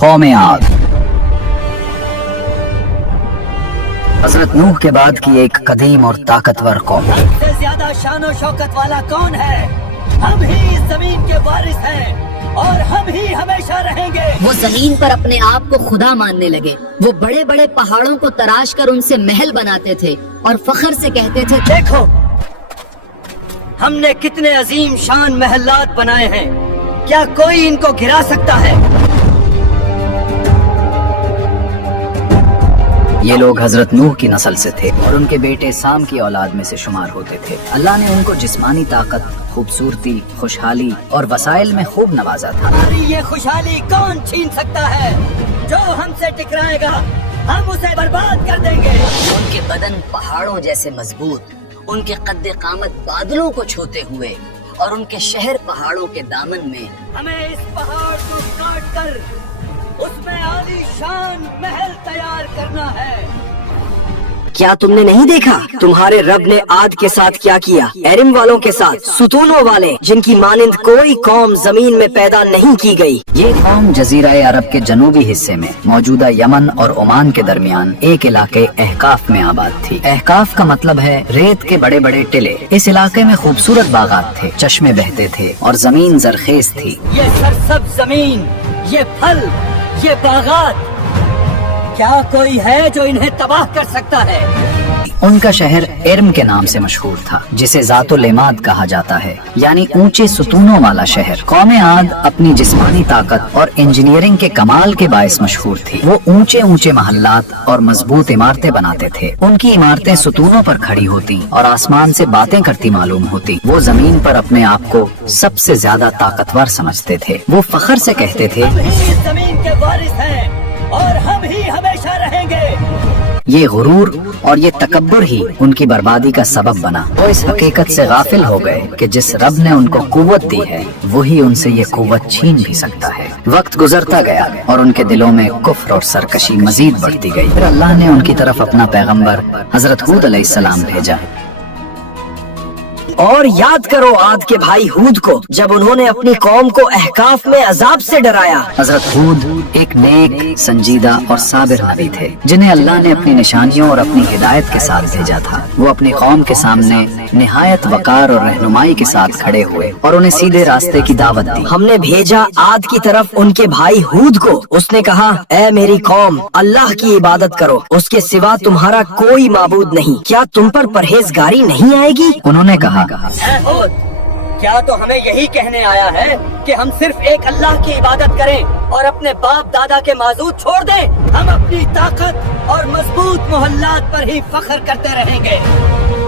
قوم عاد حضرت نوح کے بعد کی ایک قدیم اور طاقتور قوم. سب سے زیادہ شان و شوکت والا کون ہے؟ ہم ہی اس زمین کے وارث ہیں اور ہم ہی ہمیشہ رہیں گے. وہ زمین پر اپنے آپ کو خدا ماننے لگے. وہ بڑے بڑے پہاڑوں کو تراش کر ان سے محل بناتے تھے اور فخر سے کہتے تھے دیکھو ہم نے کتنے عظیم شان محلات بنائے ہیں، کیا کوئی ان کو گرا سکتا ہے؟ یہ لوگ حضرت نوح کی نسل سے تھے اور ان کے بیٹے سام کی اولاد میں سے شمار ہوتے تھے. اللہ نے ان کو جسمانی طاقت، خوبصورتی، خوشحالی اور وسائل میں خوب نوازا تھا. ہماری یہ خوشحالی کون چھین سکتا ہے؟ جو ہم سے ٹکرائے گا ہم اسے برباد کر دیں گے. ان کے بدن پہاڑوں جیسے مضبوط، ان کے قد قامت بادلوں کو چھوتے ہوئے اور ان کے شہر پہاڑوں کے دامن میں. ہمیں اس پہاڑ کو کاٹ کر اس میں عالی شان محل تیار کرنا ہے. کیا تم نے نہیں دیکھا تمہارے رب نے عاد کے ساتھ کیا کیا؟ ایرم والوں کے ساتھ، ستونوں والے جن کی مانند کوئی قوم زمین میں پیدا نہیں کی گئی. یہ قوم جزیرہ عرب کے جنوبی حصے میں موجودہ یمن اور عمان کے درمیان ایک علاقے احقاف میں آباد تھی. احقاف کا مطلب ہے ریت کے بڑے بڑے ٹلے. اس علاقے میں خوبصورت باغات تھے، چشمے بہتے تھے اور زمین زرخیز تھی. یہ سرسبز زمین، یہ پھل، یہ باغات، کیا کوئی ہے جو انہیں تباہ کر سکتا ہے؟ ان کا شہر ارم کے نام سے مشہور تھا جسے ذات العماد کہا جاتا ہے، یعنی اونچے ستونوں والا شہر. قوم عاد اپنی جسمانی طاقت اور انجینئرنگ کے کمال کے باعث مشہور تھی. وہ اونچے اونچے محلات اور مضبوط عمارتیں بناتے تھے. ان کی عمارتیں ستونوں پر کھڑی ہوتی اور آسمان سے باتیں کرتی معلوم ہوتی. وہ زمین پر اپنے آپ کو سب سے زیادہ طاقتور سمجھتے تھے. وہ فخر سے کہتے تھے ہم ہی اس زمین کے وارث ہیں اور ہم ہی ہمیشہ رہیں گے. یہ غرور اور یہ تکبر ہی ان کی بربادی کا سبب بنا. وہ اس حقیقت سے غافل ہو گئے کہ جس رب نے ان کو قوت دی ہے وہی ان سے یہ قوت چھین بھی سکتا ہے. وقت گزرتا گیا اور ان کے دلوں میں کفر اور سرکشی مزید بڑھتی گئی. پھر اللہ نے ان کی طرف اپنا پیغمبر حضرت ہود علیہ السلام بھیجا. اور یاد کرو عاد کے بھائی ہود کو جب انہوں نے اپنی قوم کو احقاف میں عذاب سے ڈرایا. حضرت ہود ایک نیک، سنجیدہ اور صابر نبی تھے جنہیں اللہ نے اپنی نشانیوں اور اپنی ہدایت کے ساتھ بھیجا تھا. وہ اپنی قوم کے سامنے نہایت وقار اور رہنمائی کے ساتھ کھڑے ہوئے اور انہیں سیدھے راستے کی دعوت دی. ہم نے بھیجا عاد کی طرف ان کے بھائی ہود کو. اس نے کہا اے میری قوم، اللہ کی عبادت کرو، اس کے سوا تمہارا کوئی معبود نہیں. کیا تم پر پرہیزگاری نہیں آئے گی؟ انہوں نے کہا اے ہود، کیا تو ہمیں یہی کہنے آیا ہے کہ ہم صرف ایک اللہ کی عبادت کریں اور اپنے باپ دادا کے معبود چھوڑ دیں؟ ہم اپنی طاقت اور مضبوط محلات پر ہی فخر کرتے رہیں گے.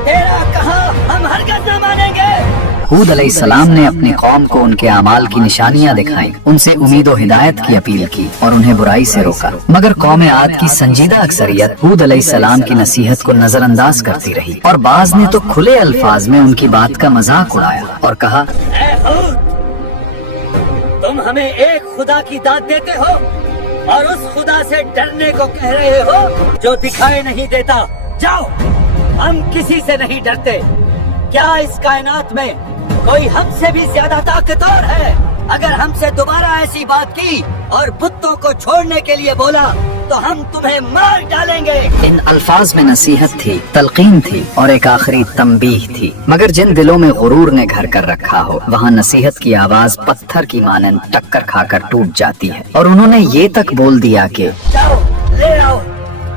تیرا کہا ہم ہرگز نہ مانیں گے. ہود علیہ السلام نے اپنی قوم کو ان کے اعمال کی نشانیاں دکھائیں، ان سے امید و ہدایت کی اپیل کی اور انہیں برائی سے روکا. مگر قوم عاد کی سنجیدہ اکثریت ہود علیہ السلام کی نصیحت کو نظر انداز کرتی رہی اور بعض نے تو کھلے الفاظ میں ان کی بات کا مذاق اڑایا اور کہا اے ہود، تم ہمیں ایک خدا کی داد دیتے ہو اور اس خدا سے ڈرنے کو کہہ رہے ہو جو دکھائی نہیں دیتا. جاؤ، ہم کسی سے نہیں ڈرتے. کیا اس کائنات میں کوئی ہم سے بھی زیادہ طاقتور ہے؟ اگر ہم سے دوبارہ ایسی بات کی اور بتوں کو چھوڑنے کے لیے بولا تو ہم تمہیں مار ڈالیں گے. ان الفاظ میں نصیحت تھی، تلقین تھی اور ایک آخری تنبیہ تھی. مگر جن دلوں میں غرور نے گھر کر رکھا ہو وہاں نصیحت کی آواز پتھر کی مانند ٹکر کھا کر ٹوٹ جاتی ہے اور انہوں نے یہ تک بول دیا کہ جاؤ، لے آؤ،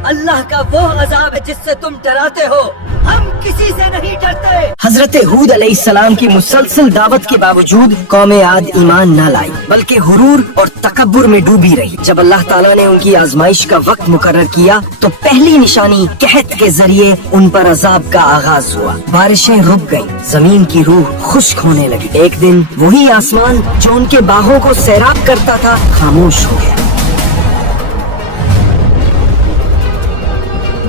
اللہ کا وہ عذاب ہے جس سے تم ڈراتے ہو. ہم کسی سے نہیں ڈرتے. حضرت ہود علیہ السلام کی مسلسل دعوت کے باوجود قوم عاد ایمان نہ لائی بلکہ غرور اور تکبر میں ڈوبی رہی. جب اللہ تعالیٰ نے ان کی آزمائش کا وقت مقرر کیا تو پہلی نشانی قحط کے ذریعے ان پر عذاب کا آغاز ہوا. بارشیں رک گئیں، زمین کی روح خشک ہونے لگی. ایک دن وہی آسمان جو ان کے باغوں کو سیراب کرتا تھا خاموش ہو گیا.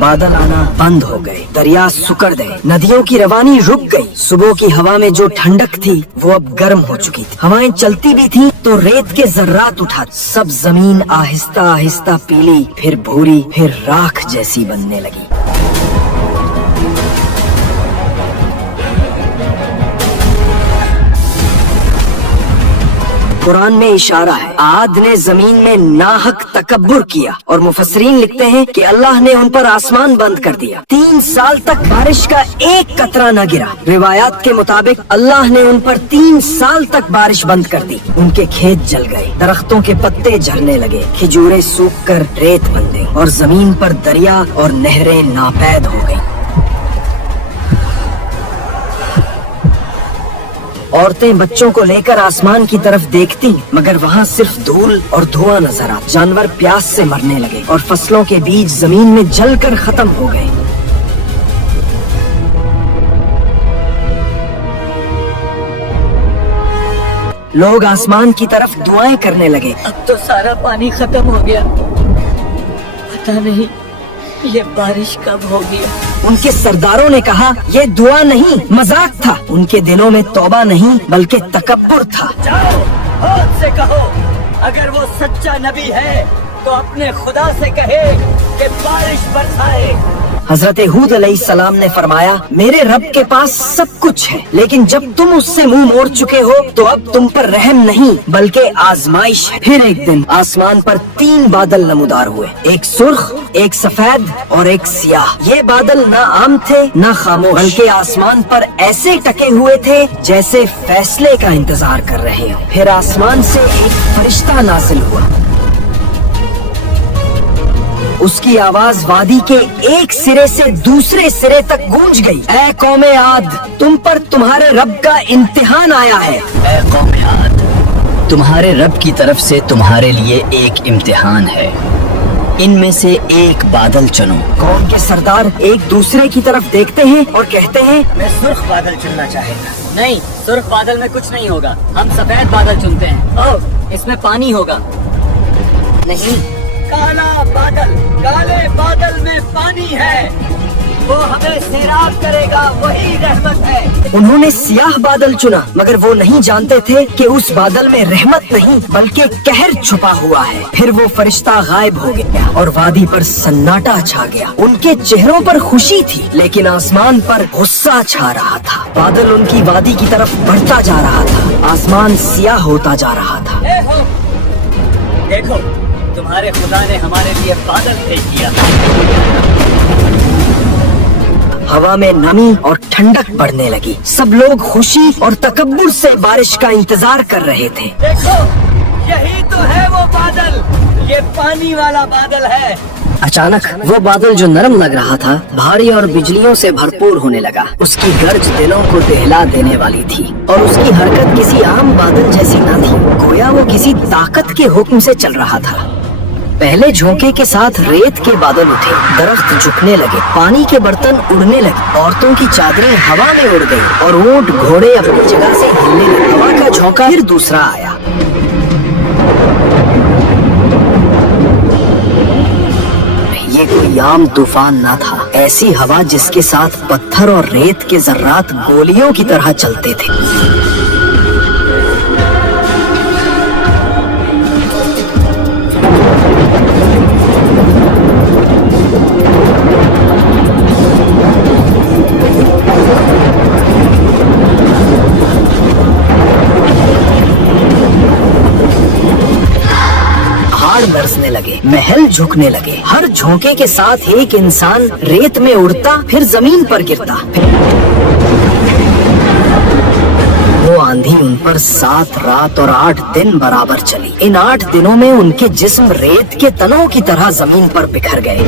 بادل آنا بند ہو گئے، دریا سکڑ گئے، ندیوں کی روانی رک گئی. صبح کی ہوا میں جو ٹھنڈک تھی وہ اب گرم ہو چکی تھی. ہوائیں چلتی بھی تھی تو ریت کے ذرات اٹھاتی. سب زمین آہستہ آہستہ پیلی، پھر بھوری، پھر راکھ جیسی بننے لگی. कुरान में इशारा है, आद ने जमीन में नाहक तकब्बुर किया और मुफस्सिरीन लिखते हैं कि अल्लाह ने उन पर आसमान बंद कर दिया। 3 साल तक बारिश का एक कतरा न गिरा। रिवायात के मुताबिक अल्लाह ने उन पर 3 साल तक बारिश बंद कर दी। उनके खेत जल गए, दरख्तों के पत्ते झड़ने लगे, खिजूरें सूख कर रेत बन गई और जमीन पर दरिया और नहरें नापैद हो गई। औरतें बच्चों को लेकर आसमान की तरफ देखती, मगर वहाँ सिर्फ धूल और धुआं नजर आता। जानवर प्यास से मरने लगे और फसलों के बीज जमीन में जलकर खत्म हो गए। लोग आसमान की तरफ दुआएं करने लगे। अब तो सारा पानी खत्म हो गया, पता नहीं ये बारिश कब होगी। उनके सरदारों ने कहा, ये दुआ नहीं, मजाक था। उनके दिलों में तौबा नहीं बल्कि तकब्बुर था। जाओ खुद से कहो, अगर वो सच्चा नबी है तो अपने खुदा से कहे कि बारिश बरसाए। हजरत हूद अलैहिस्सलाम ने फरमाया, मेरे रब के पास सब कुछ है, लेकिन जब तुम उससे मुंह मोड़ चुके हो तो अब तुम पर रहम नहीं बल्कि आजमाइश है। फिर एक दिन आसमान पर 3 बादल नमूदार हुए, एक सुर्ख, एक सफेद और एक सियाह। ये बादल ना आम थे ना खामोश, बल्कि आसमान पर ऐसे टके हुए थे जैसे फैसले का इंतजार कर रहे हो। फिर आसमान से एक फरिश्ता नाजिल हुआ। उसकी आवाज वादी के एक सिरे से दूसरे सिरे तक गूंज गई। ऐ कौमे आद, तुम पर तुम्हारे रब का इम्तिहान आया है। ऐ कौमे आद, तुम्हारे रब की तरफ से तुम्हारे लिए एक इम्तिहान है। इनमें से एक बादल चुनो। कौम के सरदार एक दूसरे की तरफ देखते हैं और कहते हैं, मैं सुर्ख बादल चुनना चाहेगा। नहीं, सुर्ख बादल में कुछ नहीं होगा, हम सफेद बादल चुनते हैं। ओह, इसमें पानी होगा। नहीं, काला बादल, काले बादल में पानी है, वो हमें सैराब करेगा, वही रहमत है। उन्होंने सियाह बादल चुना, मगर वो नहीं जानते थे कि उस बादल में रहमत नहीं बल्कि कहर छुपा हुआ है। फिर वो फरिश्ता गायब हो गया और वादी पर सन्नाटा छा गया। उनके चेहरों पर खुशी थी, लेकिन आसमान पर गुस्सा छा रहा था। बादल उनकी वादी की तरफ बढ़ता जा रहा था, आसमान सियाह होता जा रहा था। ए हो, देखो, तुम्हारे खुदा ने हमारे लिए बादल भेज दिया। हवा में नमी और ठंडक बढ़ने लगी। सब लोग खुशी और तकब्बुर से बारिश का इंतजार कर रहे थे। देखो, यही तो है वो बादल, ये पानी वाला बादल है। अचानक वो बादल जो नरम लग रहा था भारी और बिजलियों से भरपूर होने लगा। उसकी गर्ज दिलों को दहला देने वाली थी और उसकी हरकत किसी आम बादल जैसी न थी, गोया वो किसी ताकत के हुक्म से चल रहा था। पहले झोंके के साथ रेत के बादल उठे, दरख्त झुकने लगे, पानी के बर्तन उड़ने लगे, औरतों की चादरें हवा में उड़ गई और ऊंट घोड़े अपनी जगह से हिलने लगे। हवा का झोंका फिर दूसरा आया। ये कोई आम तूफान न था, ऐसी हवा जिसके साथ पत्थर और रेत के जर्रात गोलियों की तरह चलते थे। बरसने लगे, महल झुकने लगे। हर झोंके के साथ एक इंसान रेत में उड़ता, फिर जमीन पर गिरता। वो आंधी उन पर 7 रात और 8 दिन बराबर चली। इन 8 दिनों में उनके जिस्म रेत के तनों की तरह जमीन पर बिखर गए।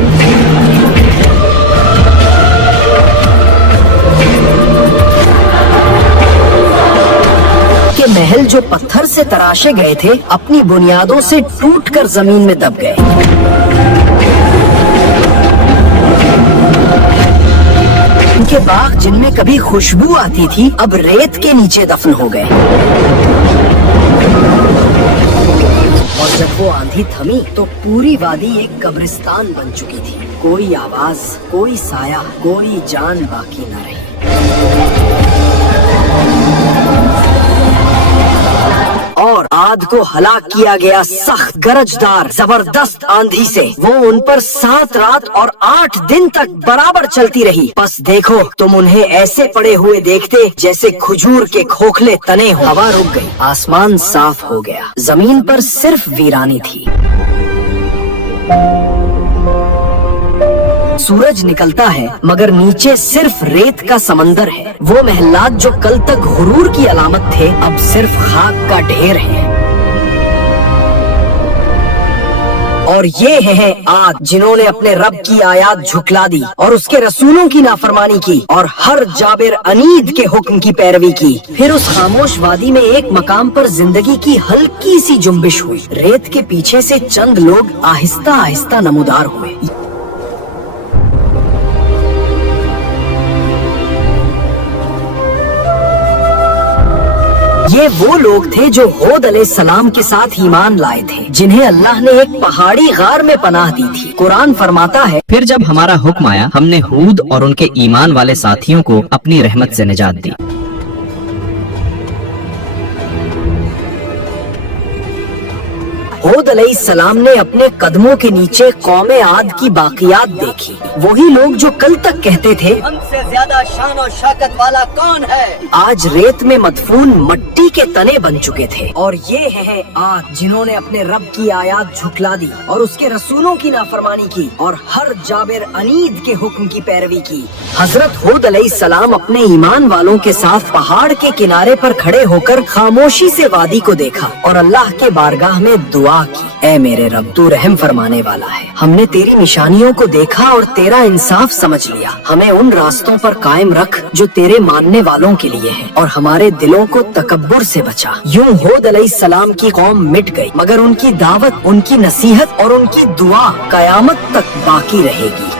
के महल जो पत्थर से तराशे गए थे, अपनी बुनियादों से टूटकर जमीन में दब गए। उनके बाग जिनमें कभी खुशबू आती थी, अब रेत के नीचे दफन हो गए। और जब वो आंधी थमी तो पूरी वादी एक कब्रिस्तान बन चुकी थी। कोई आवाज, कोई साया, कोई जान बाकी न रही। और आद को हलाक किया गया सख्त गरजदार जबरदस्त आंधी से। वो उन पर 7 रात और 8 दिन तक बराबर चलती रही। बस देखो तुम उन्हें ऐसे पड़े हुए देखते जैसे खजूर के खोखले तने हो। हवा रुक गई, आसमान साफ हो गया, जमीन पर सिर्फ वीरानी थी। सूरज निकलता है मगर नीचे सिर्फ रेत का समंदर है। वो महलात जो कल तक हुरूर की अलामत थे अब सिर्फ खाक का ढेर है। और ये हैं आद जिन्होंने अपने रब की आयात झुकला दी और उसके रसूलों की नाफरमानी की और हर जाबिर अनीद के हुक्म की पैरवी की। फिर उस खामोश वादी में एक मकाम पर जिंदगी की हल्की सी जुम्बिश हुई। रेत के पीछे से चंद लोग आहिस्ता आहिस्ता नमूदार हुए। ये वो लोग थे जो हूद अलैहिस्सलाम के साथ ईमान लाए थे, जिन्हें अल्लाह ने एक पहाड़ी गार में पनाह दी थी। कुरान फरमाता है, फिर जब हमारा हुक्म आया हमने हूद और उनके ईमान वाले साथियों को अपनी रहमत से निजात दी। हूद अलैहिस्सलाम ने अपने कदमों के नीचे कौमे आद की बाकियात देखी। वही लोग जो कल तक कहते थे हमसे ज्यादा शान और शौकत वाला कौन है, आज रेत में मदफून मट्टी के तने बन चुके थे। और ये हैं आद जिन्होंने अपने रब की आयात झुकला दी और उसके रसूलों की नाफरमानी की और हर जाबिर अनीद के हुक्म की पैरवी की। हजरत हूद अलैहिस्सलाम अपने ईमान वालों के साथ पहाड़ के किनारे पर खड़े होकर खामोशी से वादी को देखा और अल्लाह के बारगाह में दुआ की, ऐ मेरे रब तू रहम फरमाने वाला है। हमने तेरी निशानियों को देखा और तेरा इंसाफ समझ लिया। हमें उन रास्तों पर कायम रख जो तेरे मानने वालों के लिए है और हमारे दिलों को तकब्बुर से बचा। यूं हूद अलैहिस्सलाम की कौम मिट गई मगर उनकी दावत, उनकी नसीहत और उनकी दुआ कयामत तक बाकी रहेगी।